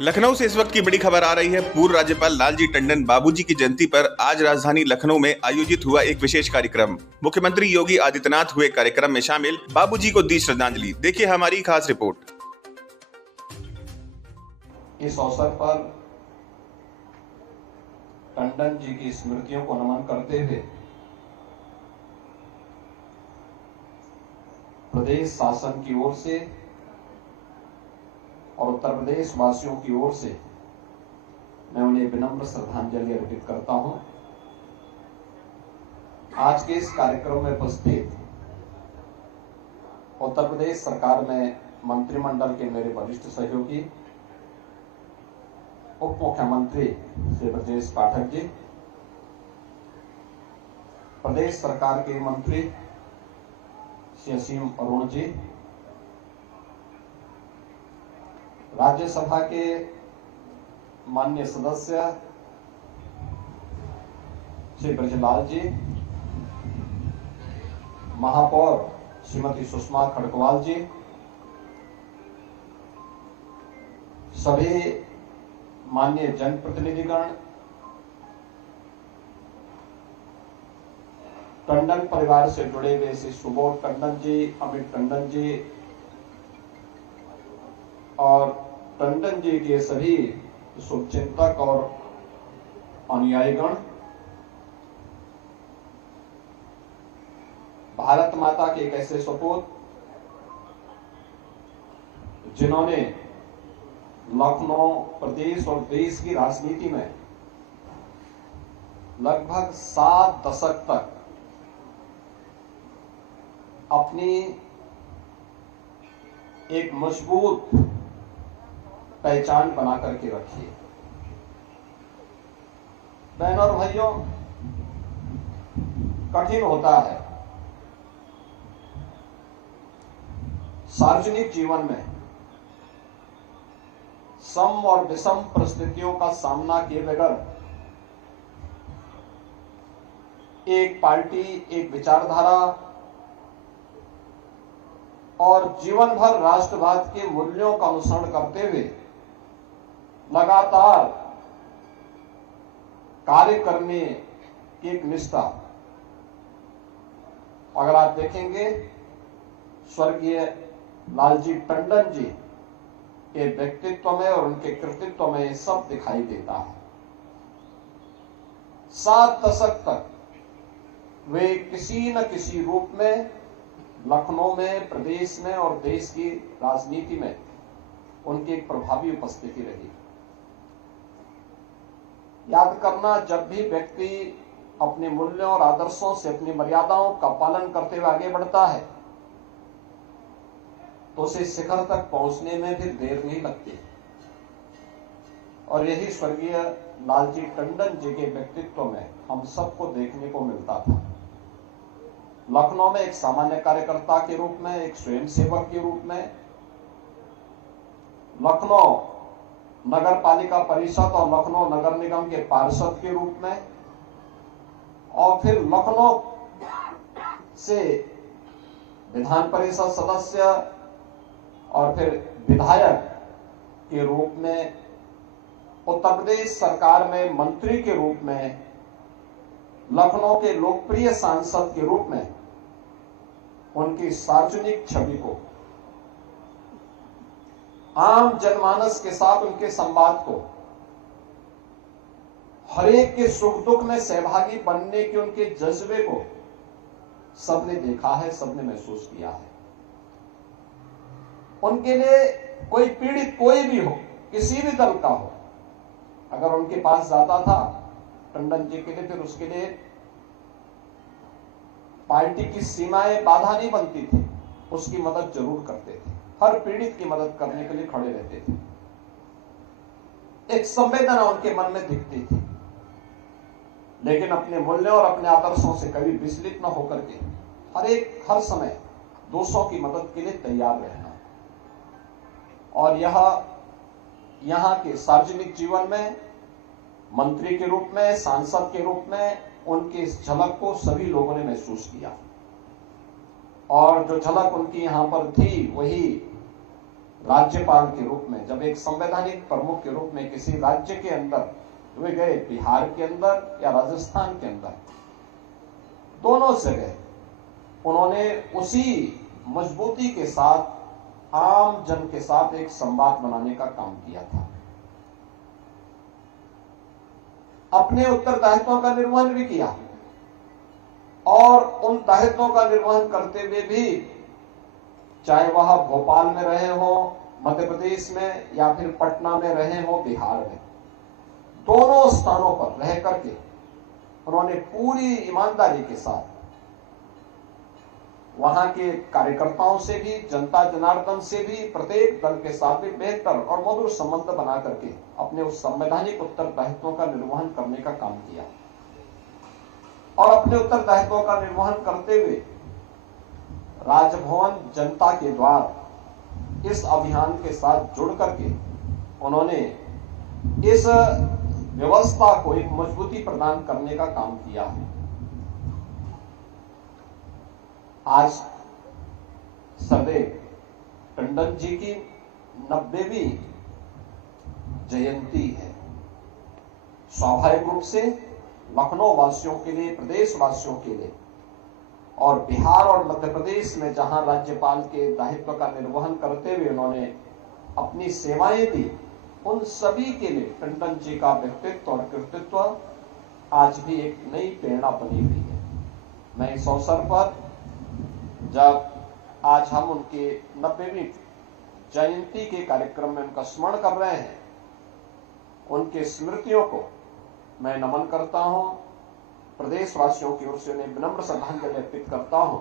लखनऊ से इस वक्त की बड़ी खबर आ रही है। पूर्व राज्यपाल लालजी टंडन बाबूजी की जयंती पर आज राजधानी लखनऊ में आयोजित हुआ एक विशेष कार्यक्रम। मुख्यमंत्री योगी आदित्यनाथ हुए कार्यक्रम में शामिल, बाबूजी को दी श्रद्धांजलि। देखिए हमारी खास रिपोर्ट। इस अवसर पर टंडन जी की स्मृतियों को नमन करते हुए प्रदेश शासन की ओर से और उत्तर प्रदेश वासियों की ओर से मैं उन्हें विनम्र श्रद्धांजलि अर्पित करता हूं। आज के इस कार्यक्रम में उपस्थित उत्तर प्रदेश सरकार में मंत्रिमंडल के मेरे वरिष्ठ सहयोगी, उप मुख्यमंत्री श्री ब्रजेश पाठक जी, प्रदेश सरकार के मंत्री श्री असीम अरुण जी, राज्यसभा के माननीय सदस्य श्री ब्रजलाल जी, महापौर श्रीमती सुषमा खड़गवाल जी, सभी माननीय जनप्रतिनिधिगण, टंडन परिवार से जुड़े हुए श्री सुबोध टंडन जी, अमित टंडन जी और टंडन जी के सभी शुभचिंतक और अनुयायीगण, भारत माता के एक ऐसे सपूत जिन्होंने लखनऊ प्रदेश और देश की राजनीति में लगभग 7 दशक तक अपनी एक मजबूत पहचान बना करके रखी है। बहनों और भाइयों, कठिन होता है सार्वजनिक जीवन में सम और विषम परिस्थितियों का सामना किए बगैर एक पार्टी, एक विचारधारा और जीवन भर राष्ट्रवाद के मूल्यों का अनुसरण करते हुए लगातार कार्य करने की एक निष्ठा। अगर आप देखेंगे स्वर्गीय लालजी टंडन जी के व्यक्तित्व में और उनके कृतित्व में ये सब दिखाई देता है। 7 दशक तक वे किसी न किसी रूप में लखनऊ में, प्रदेश में और देश की राजनीति में उनकी एक प्रभावी उपस्थिति रही। याद करना, जब भी व्यक्ति अपने मूल्यों और आदर्शों से, अपनी मर्यादाओं का पालन करते हुए आगे बढ़ता है तो उसे शिखर तक पहुंचने में भी देर नहीं लगती। और यही स्वर्गीय लालजी टंडन जी के व्यक्तित्व में हम सबको देखने को मिलता था। लखनऊ में एक सामान्य कार्यकर्ता के रूप में, एक स्वयंसेवक के रूप में, लखनऊ नगर पालिका परिषद और लखनऊ नगर निगम के पार्षद के रूप में, और फिर लखनऊ से विधान परिषद सदस्य और फिर विधायक के रूप में, उत्तर प्रदेश सरकार में मंत्री के रूप में, लखनऊ के लोकप्रिय सांसद के रूप में उनकी सार्वजनिक छवि को, आम जनमानस के साथ उनके संवाद को, हरेक के सुख दुख में सहभागी बनने के उनके जज्बे को सबने देखा है, सबने महसूस किया है। उनके लिए कोई पीड़ित कोई भी हो, किसी भी दल का हो, अगर उनके पास जाता था टंडन जी के लिए, फिर उसके लिए पार्टी की सीमाएं बाधा नहीं बनती थी, उसकी मदद जरूर करते थे। हर पीड़ित की मदद करने के लिए खड़े रहते थे। एक संवेदना उनके मन में दिखती थी, लेकिन अपने मूल्यों और अपने आदर्शों से कभी विचलित न होकर के हर समय दूसरों की मदद के लिए तैयार रहना। और यहां के सार्वजनिक जीवन में मंत्री के रूप में, सांसद के रूप में उनकी इस झलक को सभी लोगों ने महसूस किया। और जो झलक उनकी यहां पर थी वही राज्यपाल के रूप में, जब एक संवैधानिक प्रमुख के रूप में किसी राज्य के अंदर वे गए, बिहार के अंदर या राजस्थान के अंदर, दोनों जगह उन्होंने उसी मजबूती के साथ आम जन के साथ एक संवाद बनाने का काम किया था। अपने उत्तरदायित्वों का निर्वहन भी किया और उन दायित्वों का निर्वहन करते हुए भी, चाहे वह भोपाल में रहे हो, मध्य प्रदेश में, या फिर पटना में रहे हो, बिहार में, दोनों स्थानों पर रह करके उन्होंने पूरी ईमानदारी के साथ वहां के कार्यकर्ताओं से भी, जनता जनार्दन से भी, प्रत्येक दल के साथ भी बेहतर और मधुर संबंध बना करके अपने उस संवैधानिक उत्तरदायित्वों का निर्वहन करने का काम किया। और अपने उत्तरदायित्वों का निर्वहन करते हुए राजभवन जनता के द्वार इस अभियान के साथ जुड़ करके उन्होंने इस व्यवस्था को एक मजबूती प्रदान करने का काम किया है। आज सरदेव टंडन जी की 90वीं जयंती है। स्वाभाविक रूप से लखनऊ वासियों के लिए, प्रदेश वासियों के लिए और बिहार और मध्य प्रदेश में जहां राज्यपाल के दायित्व का निर्वहन करते हुए उन्होंने अपनी सेवाएं दी, उन सभी के लिए टंडन जी का व्यक्तित्व और कृतित्व आज भी एक नई प्रेरणा बनी हुई है। मैं इस अवसर पर, जब आज हम उनके 90वीं जयंती के कार्यक्रम में उनका स्मरण कर रहे हैं, उनके स्मृतियों को मैं नमन करता हूं, प्रदेशवासियों की ओर से उन्हें विनम्र श्रद्धांजलि अर्पित करता हूं